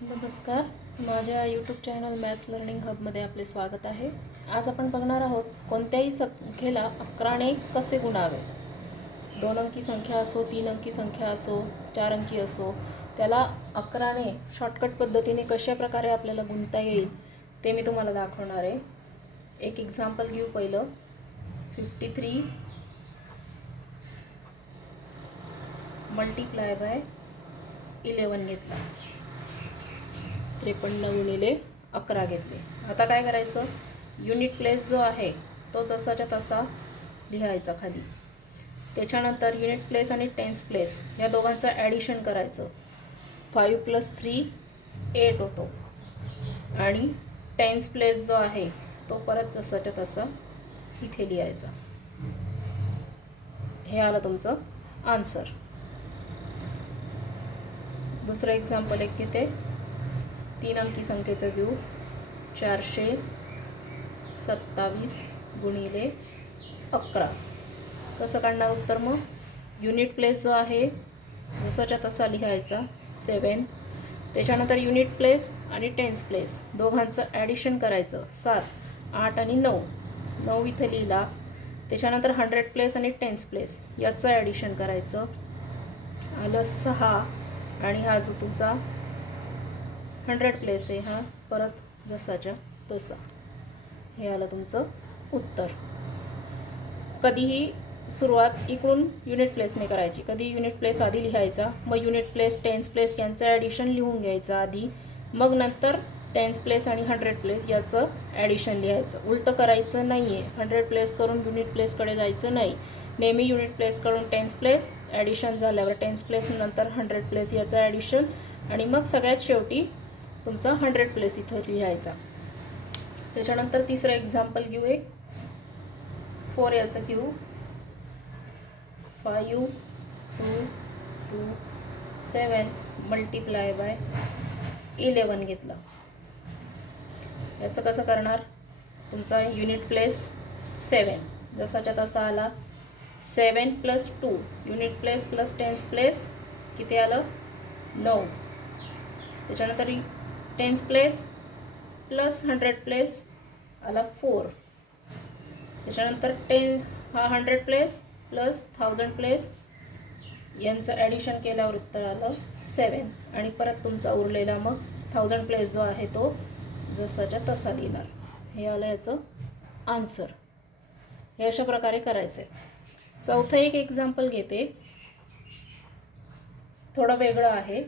नमस्कार, माझ्या YouTube channel maths learning हबमध्ये आपले स्वागत आहे. आज आपण बघणार आहोत कोणत्याही संख्येला 11ने कसे गुणावे. 2 अंकी संख्या असो, 3 अंकी संख्या असो, 4 अंकी असो, त्याला 11ने शॉर्टकट पद्धतीने कशा प्रकारे आपल्याला गुणता येईल ते मी तुम्हाला दाखवणार आहे. एक एक्झाम्पल घेऊ. पहिलं 53 मल्टिप्लाय बाय 11 घेतला. 53 गुणिले 11 घेतले. आता काय करायचं, युनिट प्लेस जो आहे तो जसाच्या तसा लिहायचा खाली. त्याच्यानंतर युनिट प्लेस आणि टेन्स प्लेस या दोघांचं ॲडिशन करायचं. 5 + 3 8 होतो आणि टेन्स प्लेस जो आहे तो परत जसाच्या तसा इथे लिहायचा. हे आलं तुमचं आन्सर. दुसरं एक्झाम्पल एक घेते. 3 अंकी संख्येचं घेऊ. 427 गुणिले 11. कसं काढणार उत्तर? मग युनिट प्लेस जो आहे जसाच्या तसा लिहायचा 7. त्याच्यानंतर युनिट प्लेस आणि टेन्स प्लेस दोघांचं ॲडिशन करायचं. 7, 8 आणि 9. 9 इथे लिहिला. त्याच्यानंतर 100 प्लेस आणि टेन्स प्लेस याचं ॲडिशन करायचं. आलं 6. आणि हा जो तुमचा 100 प्लेस आहे हा परत जसाच्या तसा. हे आलं तुमचं उत्तर. कधीही सुरुवात इकडून युनिट प्लेसने करायची. कधी युनिट प्लेस आधी लिहायचा, मग युनिट प्लेस टेन्स प्लेस यांचं ॲडिशन लिहून घ्यायचं आधी, मग नंतर टेन्स प्लेस आणि 100 प्लेस याचं ॲडिशन लिहायचं. उलटं करायचं नाही आहे. 100 प्लेस करून युनिट प्लेसकडे जायचं नाही. नेहमी युनिट प्लेस करून टेन्स प्लेस, ॲडिशन झाल्यावर टेन्स प्लेस नंतर 100 प्लेस याचं ॲडिशन आणि मग सगळ्यात शेवटी तुमचा 100 प्लेस इथं लिहायचा. त्याच्यानंतर तिसरं एक्झाम्पल घेऊ. एक 4 याचं घेऊ. 5 2 2 7 मल्टिप्लाय बाय 11 घेतला. याचं कसं करणार? तुमचा युनिट प्लेस 7 जसाच्या तसा आला. 7 + 2 unit place plus tense place किती आलं? 9. त्याच्यानंतर टेन्स प्लेस प्लस 100 प्लेस आला 4. त्याच्यानंतर 100 प्लेस प्लस 1000 प्लेस यांचं ॲडिशन केल्यावर उत्तर आलं 7. आणि परत तुमचा उरलेला मग 1000 प्लेस जो आहे तो जसाच्या तसा लिहिणार. हे आलं याचं आन्सर. हे अशा प्रकारे करायचं आहे. चौथं एक एक्झाम्पल घेते, थोडं वेगळं आहे.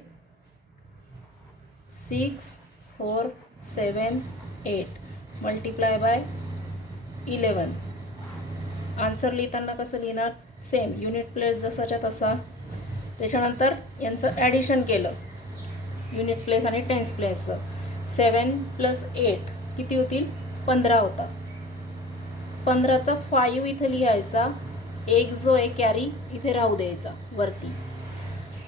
6 4 7 8 मल्टिप्लाय बाय 11. आन्सर लिहिताना कसं लिहिणार? सेम युनिट प्लेस जसाच्या तसा. त्याच्यानंतर यांचं ॲडिशन केलं युनिट प्लेस आणि टेन्स प्लेसचं. 7 + 8 किती होतील? 15 होता. 15चा 5 इथे लिहायचा. एक जो आहे कॅरी इथे राहू द्यायचा वरती.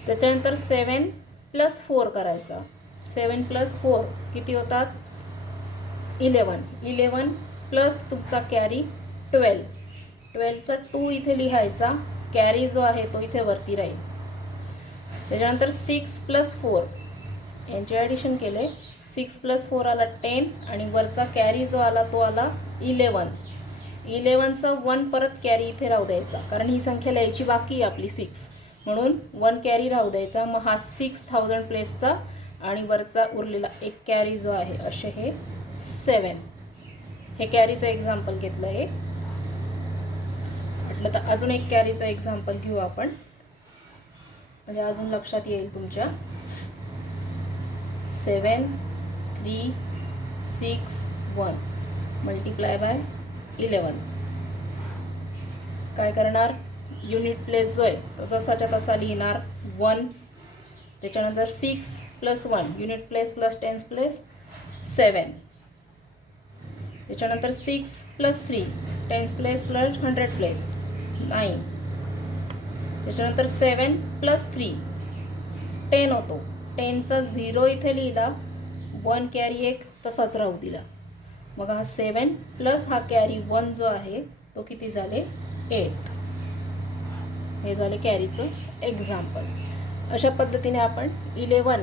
त्याच्यानंतर 7 + 4 करायचा. 7 + 4 किती होतात? 11. 11 प्लस तुमचा कॅरी 12. 12चा 2 इथे लिहायचा. कॅरी जो आहे तो इथे वरती राहील. त्याच्यानंतर 6 + 4 यांचे ॲडिशन केले. 6 + 4 आला 10 आणि वरचा कॅरी जो आला तो आला 11. 11चा 1 परत कॅरी इथे राहू द्यायचा, कारण ही संख्या लिहायची बाकी आहे आपली 6, म्हणून 1 कॅरी राहू द्यायचा. मग हा 6000 प्लेसचा आणि वरचा उरलेला एक कॅरी जो आहे असे हे 7. हे कॅरीचं एक्झाम्पल घेतलं आहे. म्हटलं तर अजून एक कॅरीचं एक्झाम्पल घेऊ आपण, म्हणजे अजून लक्षात येईल तुमच्या. 7 3 6 1 मल्टिप्लाय बाय 11. काय करणार? युनिट प्लेस जो आहे तो जसाच्या तसा लिहिणार 1. त्याच्यानंतर 6 + 1 unit place plus tense place 7. त्याच्यानंतर 6 + 3 टेन्स प्लेस प्लस 100 प्लेस 9. त्याच्यानंतर 7 + 3 10 होतो. 10चा 0 इथे लिहिला. 1 कॅरी एक तसाच राहू दिला. मग हा 7 प्लस हा कॅरी 1 जो आहे तो किती झाले? 8. हे झाले कॅरीचं एक्झाम्पल. अशा पद्धतीने आपण 11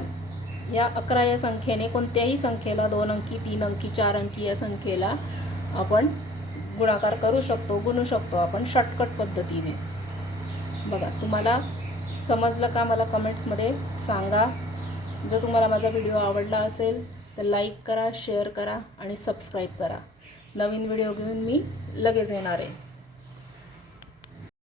या 11 या संख्येने कोणत्याही संख्येला 2 अंकी, 3 अंकी, 4 अंकी या संख्येला आपण गुणाकार करू शकतो, गुणू शकतो आपण शॉर्टकट पद्धतीने. बघा, तुम्हाला समजलं का मला कमेंट्समध्ये सांगा. जर तुम्हाला माझा व्हिडिओ आवडला असेल तर लाईक करा, शेअर करा आणि सबस्क्राईब करा. नवीन व्हिडिओ घेऊन मी लगेच येणार आहे.